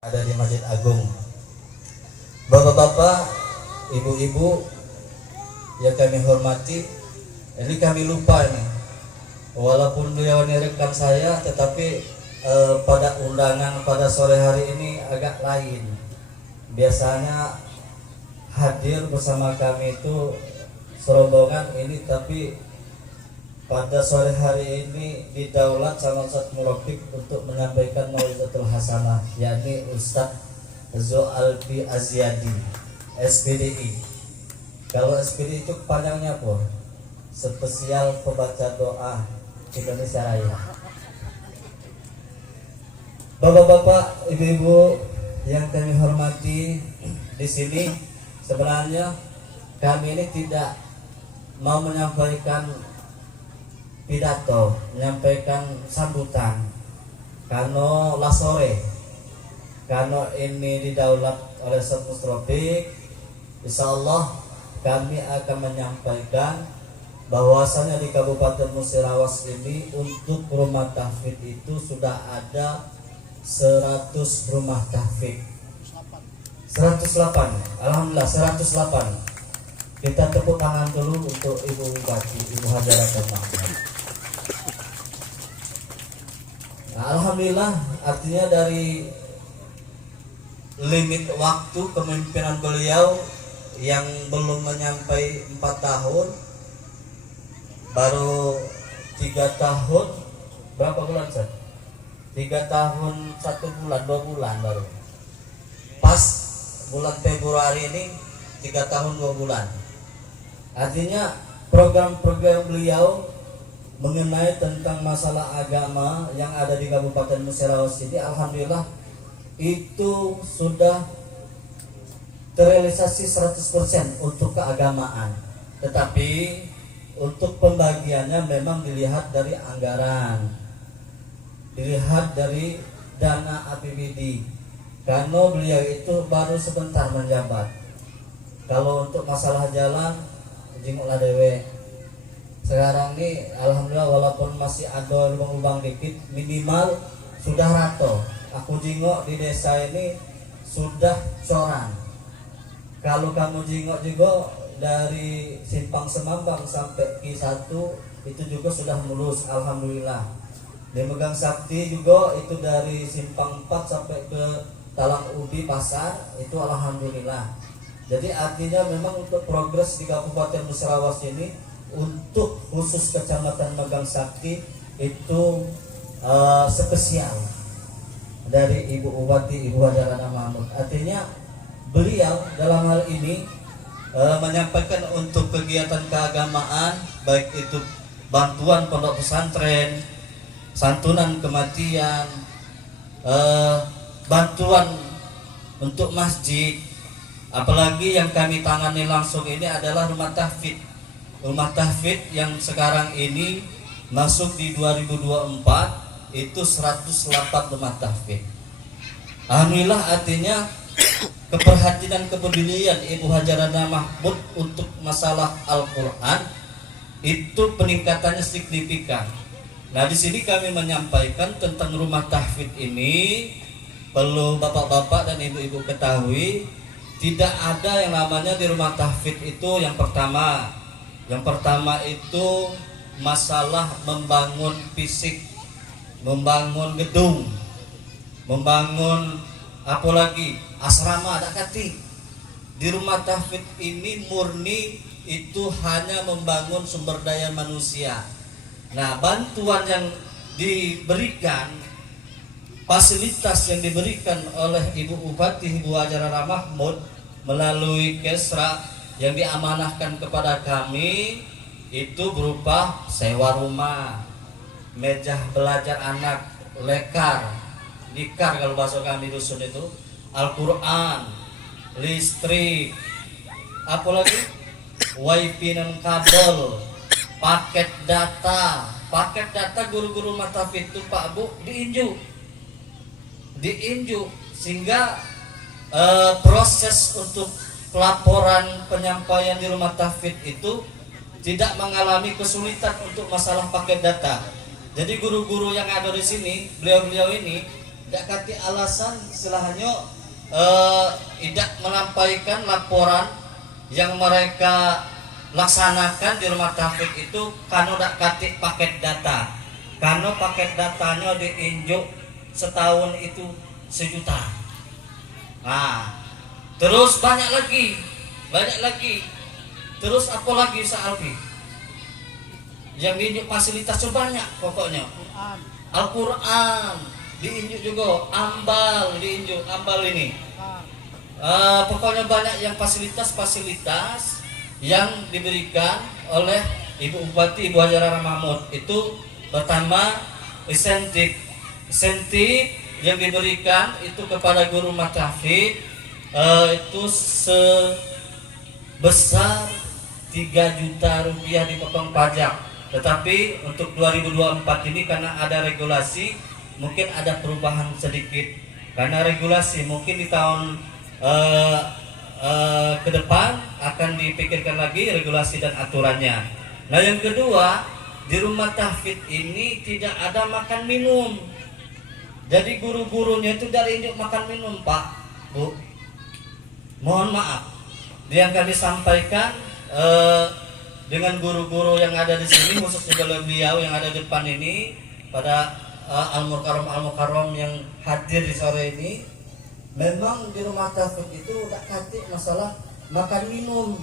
ada di Masjid Agung. Bapak-bapak, ibu-ibu yang kami hormati, ini kami lupa nih. Walaupun beliau ini rekan saya, tetapi pada undangan pada sore hari ini agak lain. Biasanya hadir bersama kami itu serombongan ini, tapi pada sore hari ini didaulat sama Ustaz Murabik untuk menyampaikan mau'izatul hasanah, yakni Ustaz Zoalfi Azyadi, SPDI. Kalau SPDI itu panjangnya apa? Spesial Pembaca Doa Indonesia Raya. Bapak-bapak, ibu-ibu yang kami hormati, di sini sebenarnya kami ini tidak mau menyampaikan pidato, menyampaikan sambutan karena lah sore, karena ini didaulat oleh Ustaz Murabik. Insyaallah kami akan menyampaikan bahwasanya di Kabupaten Musirawas ini untuk rumah tahfidz itu sudah ada 100 rumah tahfidz. 108, alhamdulillah 108. Kita tepuk tangan dulu untuk Ibu Bupati, Ibu Hajara Kemang. Nah, alhamdulillah, artinya dari limit waktu kepemimpinan beliau yang belum menyampai 4 tahun, baru 3 tahun, berapa bulan Seth? 3 tahun 1 bulan, 2 bulan baru. Pas bulan Februari ini 3 tahun 2 bulan. Artinya program-program beliau mengenai tentang masalah agama yang ada di Kabupaten Musirawas ini, alhamdulillah itu sudah terrealisasi 100% untuk keagamaan. Tetapi untuk pembagiannya memang dilihat dari anggaran, dilihat dari dana APBD, karena beliau itu baru sebentar menjabat. Kalau untuk masalah jalan, jinguklah dewe. Sekarang ini alhamdulillah walaupun masih ada lubang-lubang dikit, minimal sudah rato. Aku jingok di desa ini sudah coran. Kalau kamu jingok juga dari Simpang Semambang sampai Q1 itu juga sudah mulus, alhamdulillah. Di Megang Sakti juga itu dari Simpang 4 sampai ke Talang Ubi Pasar itu alhamdulillah. Jadi artinya memang untuk progres di Kabupaten Musirawas ini, untuk khusus Kecamatan Megang Sakti itu spesial dari Ibu Bupati, Ibu Hajara Mahmud. Artinya beliau dalam hal ini menyampaikan untuk kegiatan keagamaan, baik itu bantuan pondok pesantren, santunan kematian, bantuan untuk masjid, apalagi yang kami tangani langsung ini adalah rumah tahfidz. Rumah tahfidz yang sekarang ini masuk di 2024 itu 108 rumah tahfidz. Alhamdulillah, artinya keperhatian dan kepedulian Ibu Hajara Mahmud untuk masalah Al-Qur'an itu peningkatannya signifikan. Nah, di sini kami menyampaikan tentang rumah tahfidz ini, perlu bapak-bapak dan ibu-ibu ketahui, tidak ada yang namanya di rumah tahfidz itu yang pertama itu masalah membangun fisik, membangun gedung, membangun apalagi asrama ada kati. Di rumah tahfidz ini murni itu hanya membangun sumber daya manusia. Nah, bantuan yang diberikan, fasilitas yang diberikan oleh Ibu Bupati, Ibu Hajara Mahmud melalui Kesra yang diamanahkan kepada kami itu berupa sewa rumah, meja belajar anak, lekar, dikar kalau bahasa kami dusun itu, Al-Quran, listrik, apalagi wifi dan kabel, paket data guru-guru matafid itu Pak Bu diinjuk sehingga proses untuk pelaporan penyampaian di rumah tahfidz itu tidak mengalami kesulitan untuk masalah paket data. Jadi guru-guru yang ada di sini, beliau-beliau ini tidak kati alasan istilahnya tidak menyampaikan laporan yang mereka laksanakan di rumah tahfidz itu karena tidak kati paket data, karena paket datanya diinjuk setahun itu 1 juta. Nah, terus banyak lagi. Terus apa lagi Alfi? Yang diinjuk fasilitasnya banyak pokoknya. Al-Quran diinjuk juga, ambal diinjuk, ambal ini. Pokoknya banyak yang fasilitas yang diberikan oleh Ibu Bupati Ibu Hajara Mahmud. Itu pertama insentif yang diberikan itu kepada guru tahfidz itu sebesar 3 juta rupiah dipotong pajak. Tetapi untuk 2024 ini karena ada regulasi, mungkin ada perubahan sedikit. Karena regulasi mungkin di tahun ke depan akan dipikirkan lagi regulasi dan aturannya. Nah, yang kedua, di rumah tahfidz ini tidak ada makan minum. Jadi guru-gurunya itu dari injuk makan minum, Pak, Bu. Mohon maaf. Yang kami sampaikan dengan guru-guru yang ada di sini, khususnya beliau yang ada di depan ini, pada al-mukarram yang hadir di sore ini, memang di rumah tahfidz itu udah katik masalah makan minum.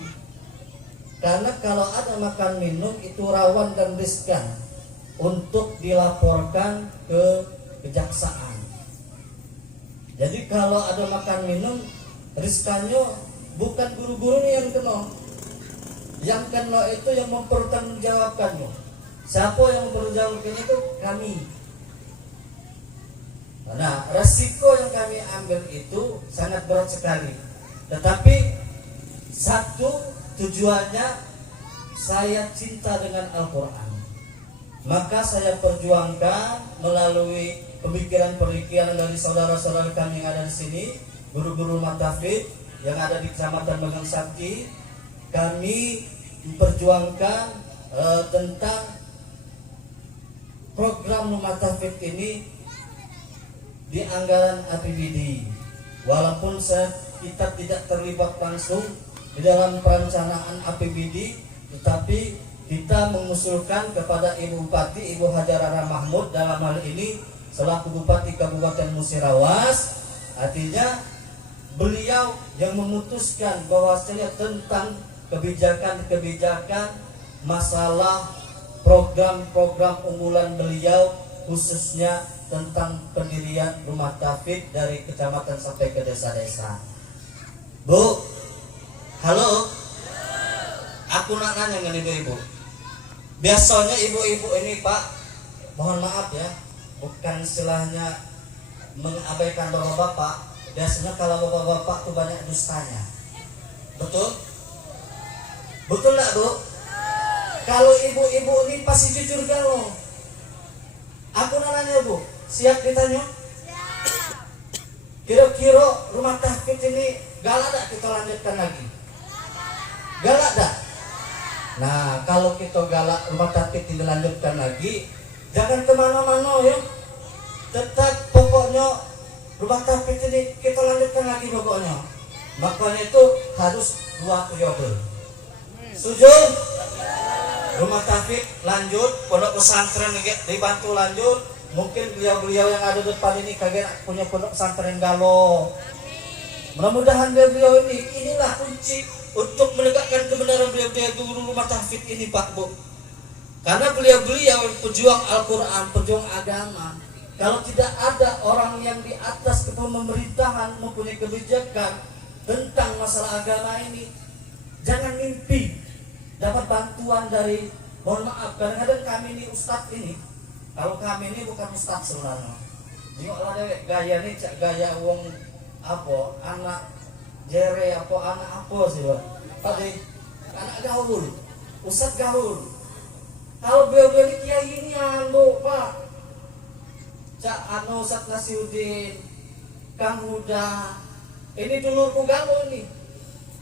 Karena kalau ada makan minum itu rawan dan riskan untuk dilaporkan ke kejaksaan. Jadi kalau ada makan minum, riskannya bukan guru-gurunya yang kena. Yang kena itu yang mempertanggungjawabkannya. Siapa yang mempertanggungjawabkan itu? Kami. Nah, resiko yang kami ambil itu sangat berat sekali. Tetapi satu tujuannya, saya cinta dengan Al-Quran. Maka saya perjuangkan melalui pemikiran-pemikiran dari saudara-saudara kami yang ada di sini, guru-guru tahfidz yang ada di Kecamatan Megang Sakti. Kami memperjuangkan tentang program rumah tahfidz ini di anggaran APBD. Walaupun kita tidak terlibat langsung di dalam perencanaan APBD, tetapi kita mengusulkan kepada Ibu Bupati Ibu Hajara Mahmud dalam hal ini selaku Bupati Kabupaten Musirawas. Artinya beliau yang memutuskan bahwasanya tentang kebijakan masalah program-program unggulan beliau, khususnya tentang pendirian rumah tahfidz dari kecamatan sampai ke desa-desa. Bu, halo, aku nak nanya dengan ibu-ibu. Biasanya ibu-ibu ini, Pak, mohon maaf ya, bukan istilahnya mengabaikan bapak-bapak. Biasanya kalau bapak-bapak tuh banyak dustanya. Betul? Betul nggak, Bu? Kalau ibu-ibu ini pasti jujur galau. Aku nanya, Bu, siap ditanya? Kira-kira rumah tahfidz ini galak tak kita lanjutkan lagi? Galak tak? Nah, kalau kita galak rumah tahfidz ini lanjutkan lagi, jangan kemana-mana ya. Tetap pokoknya rumah tahfidz ini kita lanjutkan lagi pokoknya. Makanya itu harus 2 periode. Setuju? Rumah tahfidz lanjut, pondok pesantren dibantu lanjut. Mungkin beliau-beliau yang ada depan ini kagak punya pondok pesantren Galo. Mudah-mudahan beliau inilah kunci untuk menegakkan kebenaran beliau-beliau guru rumah tahfidz ini, Pak, Bu. Karena beliau-beliau pejuang Al-Quran, pejuang agama. Kalau tidak ada orang yang di atas kepemerintahan mempunyai kebijakan tentang masalah agama ini, jangan mimpi dapat bantuan dari, mohon maaf, kadang-kadang kami ini ustadz ini, kalau kami ini bukan ustadz sebenarnya. Jengoklah dewek gaya nih, cak gaya wong apa, anak jere apa, anak apa sih, Pak? Tadi anak gaul, ustadz gaul. Kalau beliau ini kiai ini Bu, Pak. Cak anu Ustadz Nasiruddin, Kang Huda, ini dulurku gaul nih.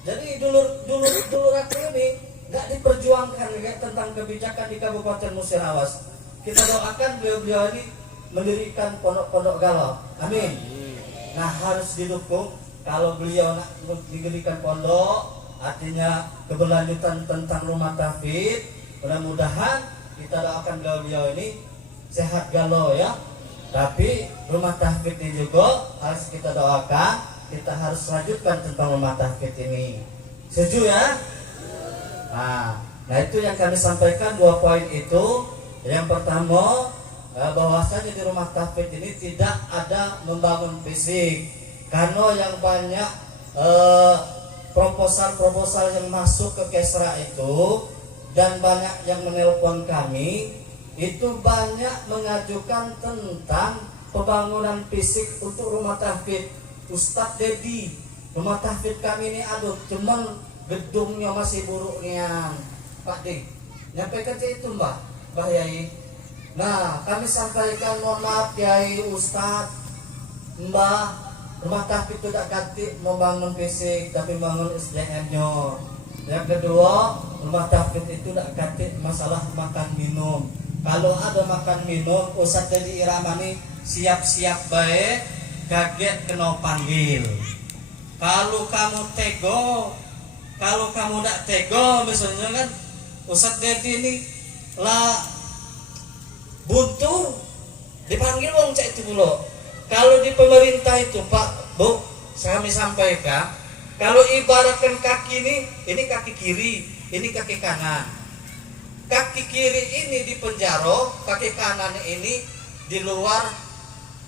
Jadi dulur aku ini nggak diperjuangkan ya, tentang kebijakan di Kabupaten Musirawas. Kita doakan beliau-beliau ini mendirikan pondok-pondok galau. Amin. Nah, harus didukung. Kalau beliau nak didirikan pondok, artinya keberlanjutan tentang rumah tahfidz. Mudah-mudahan kita doakan beliau ini sehat galau ya. Tapi rumah tahfidz ini juga harus kita doakan. Kita harus lanjutkan tentang rumah tahfidz ini. Setuju ya? Nah itu yang kami sampaikan 2 poin itu. Yang pertama, bahwasanya di rumah tahfidz ini tidak ada membangun fisik, karena yang banyak proposal yang masuk ke Kesra itu dan banyak yang menelpon kami itu banyak mengajukan tentang pembangunan fisik untuk rumah tahfidz. Ustadz Dedi, rumah tahfidz kami ini aduh cuman gedungnya masih buruknya. Pak Dik, nyampaikan itu Mbah Yai. Nah, kami sampaikan mohon maaf Yai, Ustadz, Mbah, rumah tahfidz itu tidak ganti membangun fisik tapi membangun SDM-nya. Yang kedua, rumah tahfidz itu tidak ganti masalah makan minum. Kalau ada makan minum, Ustadz Dedi Iramani siap-siap baik, kaget kena panggil. Kalau kamu tego, kalau kamu tidak tego, misalnya kan Ustadz Dedi ini lah buntu dipanggil wong cek itu dulu. Kalau di pemerintah itu Pak Bu, kami sampaikan, kalau ibaratkan kaki ini kaki kiri, ini kaki kanan. Kaki kiri ini di penjara, kaki kanan ini di luar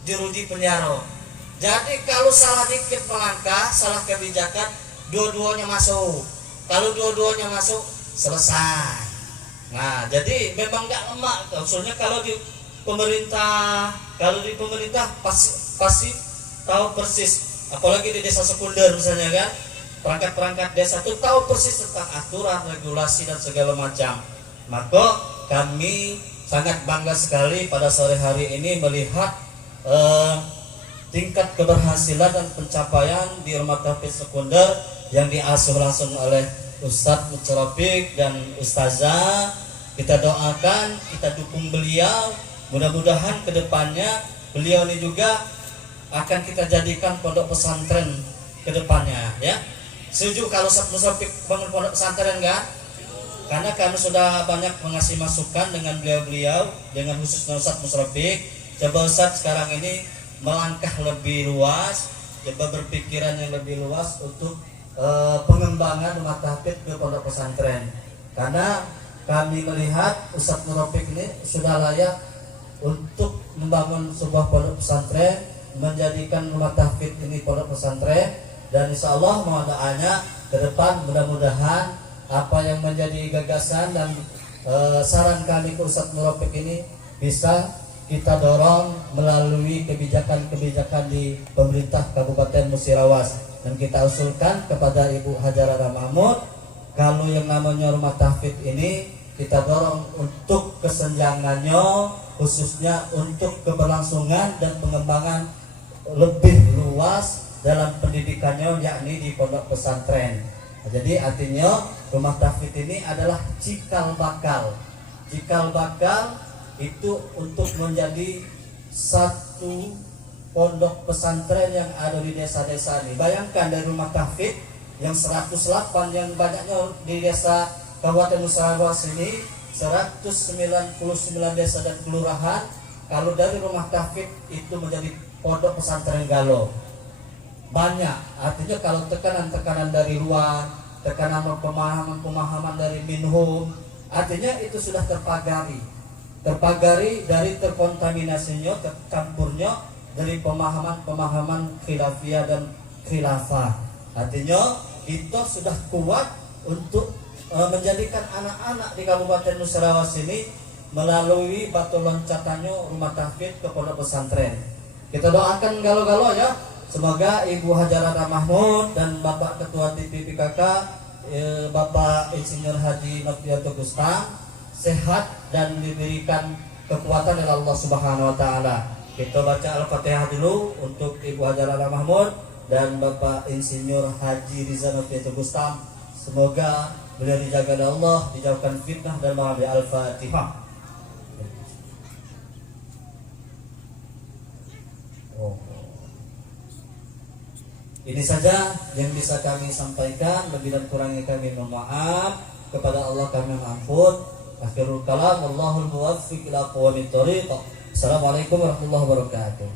jeruji penjara. Jadi kalau salah dikit melangkah, salah kebijakan, dua-duanya masuk. Kalau dua-duanya masuk, selesai. Nah, jadi memang nggak lemak. Soalnya kalau di pemerintah pasti tahu persis. Apalagi di desa sekunder misalnya kan, perangkat-perangkat desa itu tahu persis tentang aturan, regulasi dan segala macam. Maka kami sangat bangga sekali pada sore hari ini melihat tingkat keberhasilan dan pencapaian di rumah tahfidz sekunder yang diasuh langsung oleh Ustadz Mutsarabik dan Ustazah. Kita doakan, kita dukung beliau. Mudah-mudahan kedepannya beliau ini juga akan kita jadikan pondok pesantren kedepannya ya. Setuju kalau Ustadz Mutsarabik bangun pondok pesantren kan? Karena kami sudah banyak mengasih masukan dengan beliau-beliau, dengan khususnya Ustadz Mutsarabik. Coba Ustadz sekarang ini melangkah lebih luas, coba berpikiran yang lebih luas untuk pengembangan rumah tahfidz ke pondok pesantren. Karena kami melihat Ustadz Mutsarabik ini sudah layak untuk membangun sebuah pondok pesantren, menjadikan rumah tahfidz ini pondok pesantren, dan insya Allah mohon doanya ke depan mudah-mudahan apa yang menjadi gagasan dan saran kami ke Ustadz Mutsarabik ini bisa kita dorong melalui kebijakan-kebijakan di pemerintah Kabupaten Musirawas. Dan kita usulkan kepada Ibu Hajarah Mahmud, kalau yang namanya rumah tahfidz ini kita dorong untuk kesenjangannya, khususnya untuk keberlangsungan dan pengembangan lebih luas dalam pendidikannya, yakni di pondok pesantren. Jadi artinya rumah tahfidz ini adalah cikal bakal itu untuk menjadi satu pondok pesantren yang ada di desa-desa ini. Bayangkan dari rumah tahfidz yang 108 yang banyaknya di desa Kabupaten Musirawas ini, 199 desa dan kelurahan. Kalau dari rumah tahfidz itu menjadi pondok pesantren galau, banyak. Artinya kalau tekanan-tekanan dari luar, tekanan pemahaman dari minhum, artinya itu sudah terpagari dari terkontaminasinya, tercampurnya dari pemahaman khilafiyah dan khilafah. Artinya kita sudah kuat untuk menjadikan anak-anak di Kabupaten Musirawas ini melalui batu loncatannya rumah tahfidz ke pondok pesantren. Kita doakan galo-galo ya, semoga Ibu Hajarah Mahmud dan Bapak Ketua TPPKK Bapak Insinyur Haji Nofiatul Gustam sehat dan diberikan kekuatan oleh Allah Subhanahu wa taala. Kita baca Al-Fatihah dulu untuk Ibu Hajarah Mahmud dan Bapak Insinyur Haji Riza Nofiatul Gustam. Semoga beliau dijaga oleh Allah, dijauhkan fitnah dan maaf. Al-Fatihah. Ini saja yang bisa kami sampaikan, lebih dan kurangnya kami mohon maaf. Kepada Allah kami mengampun. Akhirul kalam, wallahul muwaffiq ila aqwamit thoriq. Assalamualaikum warahmatullahi wabarakatuh.